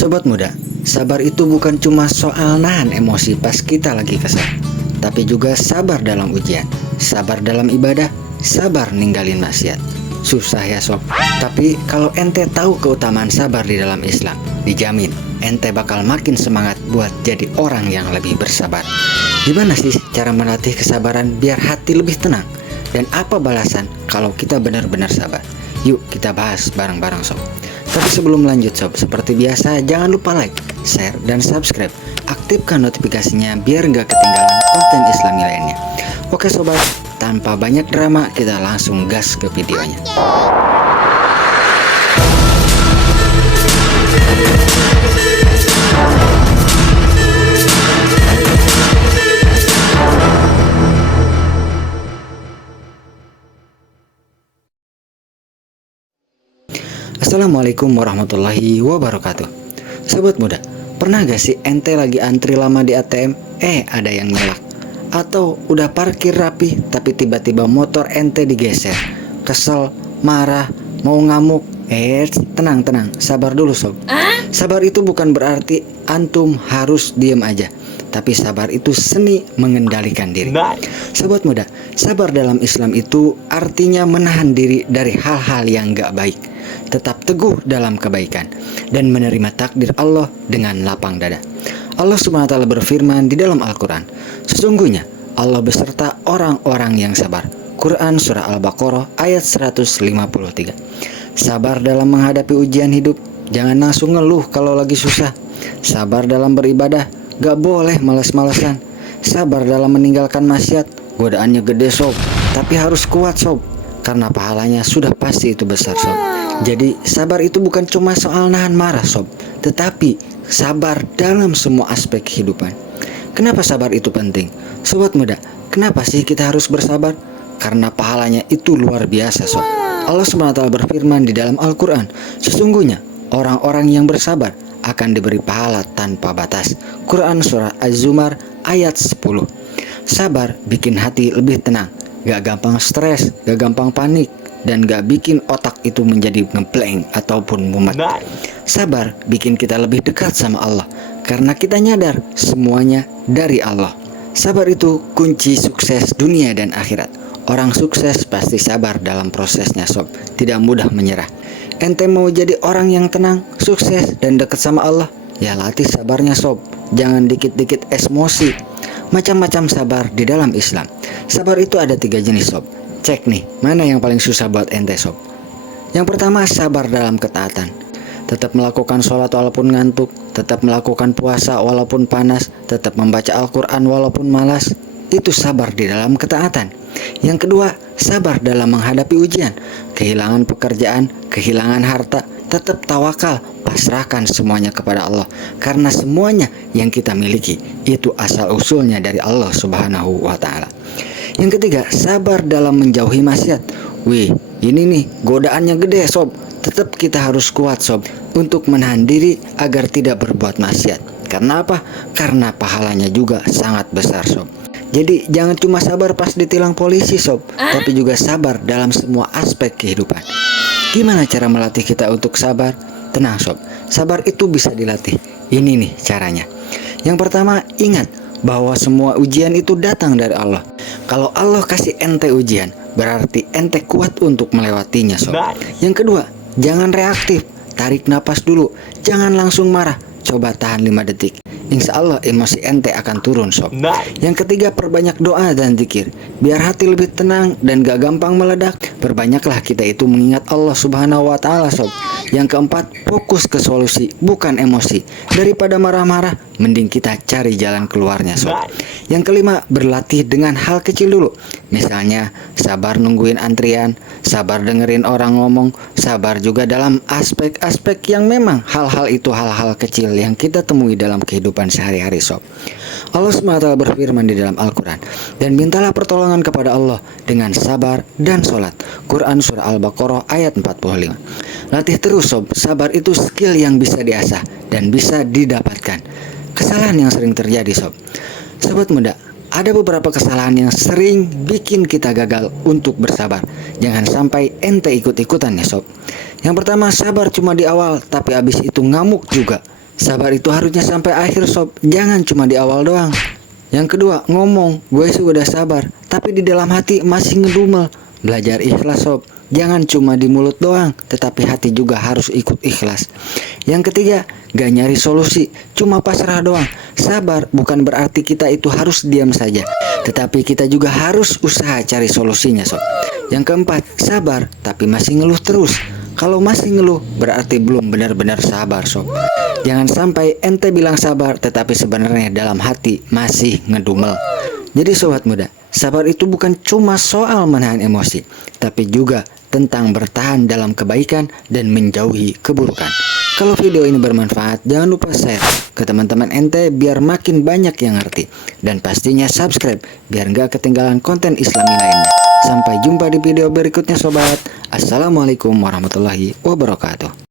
Sobat muda, sabar itu bukan cuma soal nahan emosi pas kita lagi kesel, tapi juga sabar dalam ujian, sabar dalam ibadah, sabar ninggalin maksiat. Susah ya sob, tapi kalau ente tahu keutamaan sabar di dalam Islam, dijamin ente bakal makin semangat buat jadi orang yang lebih bersabar. Gimana sih cara melatih kesabaran biar hati lebih tenang? Dan apa balasan kalau kita benar-benar sabar? Yuk kita bahas bareng-bareng sob. Tapi sebelum lanjut sob, seperti biasa jangan lupa like, share, dan subscribe. Aktifkan notifikasinya biar nggak ketinggalan konten Islami lainnya. Oke sobat, tanpa banyak drama kita langsung gas ke videonya. Assalamualaikum warahmatullahi wabarakatuh. Sobat muda, pernah gak sih ente lagi antri lama di ATM, ada yang nyelak? Atau udah parkir rapi tapi tiba-tiba motor ente digeser? Kesel, marah, mau ngamuk? Tenang, sabar dulu sob. Sabar itu bukan berarti antum harus diem aja, tapi sabar itu seni mengendalikan diri. Sobat muda, sabar dalam Islam itu artinya menahan diri dari hal-hal yang gak baik, tetap teguh dalam kebaikan, dan menerima takdir Allah dengan lapang dada. Allah SWT berfirman di dalam Al-Quran, sesungguhnya Allah beserta orang-orang yang sabar. Quran Surah Al-Baqarah ayat 153. Sabar dalam menghadapi ujian hidup, jangan langsung ngeluh kalau lagi susah. Sabar dalam beribadah, gak boleh malas-malasan. Sabar dalam meninggalkan maksiat, godaannya gede sob, tapi harus kuat sob, karena pahalanya sudah pasti itu besar sob. Jadi sabar itu bukan cuma soal nahan marah sob, tetapi sabar dalam semua aspek kehidupan. Kenapa sabar itu penting? Sobat muda, kenapa sih kita harus bersabar? Karena pahalanya itu luar biasa sob. Allah SWT berfirman di dalam Al-Quran, sesungguhnya orang-orang yang bersabar akan diberi pahala tanpa batas. Quran Surah Az-Zumar ayat 10. Sabar bikin hati lebih tenang, gak gampang stres, gak gampang panik, dan gak bikin otak itu menjadi ngeblank ataupun mumet. Sabar bikin kita lebih dekat sama Allah, karena kita nyadar semuanya dari Allah. Sabar itu kunci sukses dunia dan akhirat. Orang sukses pasti sabar dalam prosesnya sob, tidak mudah menyerah. Ente mau jadi orang yang tenang, sukses, dan dekat sama Allah, ya latih sabarnya sob. Jangan dikit-dikit emosi. Macam-macam sabar di dalam Islam. Sabar itu ada 3 jenis sob. Cek nih, mana yang paling susah buat ente sob? Yang pertama, sabar dalam ketaatan. Tetap melakukan sholat walaupun ngantuk, tetap melakukan puasa walaupun panas, tetap membaca Al-Quran walaupun malas. Itu sabar di dalam ketaatan. Yang kedua, sabar dalam menghadapi ujian, kehilangan pekerjaan, kehilangan harta, tetap tawakal, pasrahkan semuanya kepada Allah, karena semuanya yang kita miliki itu asal usulnya dari Allah Subhanahu wa Ta'ala. Yang ketiga, sabar dalam menjauhi maksiat. Wih, ini nih godaannya gede sob, tetap kita harus kuat sob untuk menahan diri agar tidak berbuat maksiat. Karena apa? Karena pahalanya juga sangat besar sob. Jadi jangan cuma sabar pas ditilang polisi sob, tapi juga sabar dalam semua aspek kehidupan. Gimana cara melatih kita untuk sabar? Tenang sob, sabar itu bisa dilatih. Ini nih caranya. Yang pertama, ingat bahwa semua ujian itu datang dari Allah. Kalau Allah kasih ente ujian, berarti ente kuat untuk melewatinya sob. Yang kedua, jangan reaktif, tarik napas dulu, jangan langsung marah, coba tahan 5 detik. Insya Allah emosi ente akan turun sob. Yang ketiga, perbanyak doa dan zikir, biar hati lebih tenang dan gak gampang meledak. Perbanyaklah kita itu mengingat Allah Subhanahu wa Ta'ala sob. Yang keempat, fokus ke solusi bukan emosi. Daripada marah-marah, mending kita cari jalan keluarnya sob. Yang kelima, berlatih dengan hal kecil dulu. Misalnya sabar nungguin antrian, sabar dengerin orang ngomong, sabar juga dalam aspek-aspek yang memang hal-hal itu hal-hal kecil yang kita temui dalam kehidupan sehari-hari sob. Allah SWT berfirman di dalam Al-Quran, dan mintalah pertolongan kepada Allah dengan sabar dan sholat. Quran Surah Al-Baqarah ayat 45. Latih terus sob, sabar itu skill yang bisa diasah dan bisa didapatkan. Kesalahan yang sering terjadi sob. Sobat muda, ada beberapa kesalahan yang sering bikin kita gagal untuk bersabar. Jangan sampai ente ikut-ikutan ya sob. Yang pertama, sabar cuma di awal, tapi abis itu ngamuk juga. Sabar itu harusnya sampai akhir sob, jangan cuma di awal doang. Yang kedua, ngomong, gue sih udah sabar, tapi di dalam hati masih ngedumel. Belajar ikhlas sob, jangan cuma di mulut doang, tetapi hati juga harus ikut ikhlas. Yang ketiga, gak nyari solusi, cuma pasrah doang. Sabar bukan berarti kita itu harus diam saja, tetapi kita juga harus usaha cari solusinya sob. Yang keempat, sabar tapi masih ngeluh terus. Kalau masih ngeluh berarti belum benar-benar sabar sob. Jangan sampai ente bilang sabar tetapi sebenarnya dalam hati masih ngedumel. Jadi sobat muda, sabar itu bukan cuma soal menahan emosi, tapi juga tentang bertahan dalam kebaikan dan menjauhi keburukan. Kalau video ini bermanfaat, jangan lupa share ke teman-teman ente biar makin banyak yang ngerti. Dan pastinya subscribe biar nggak ketinggalan konten islami lainnya. Sampai jumpa di video berikutnya sobat. Assalamualaikum warahmatullahi wabarakatuh.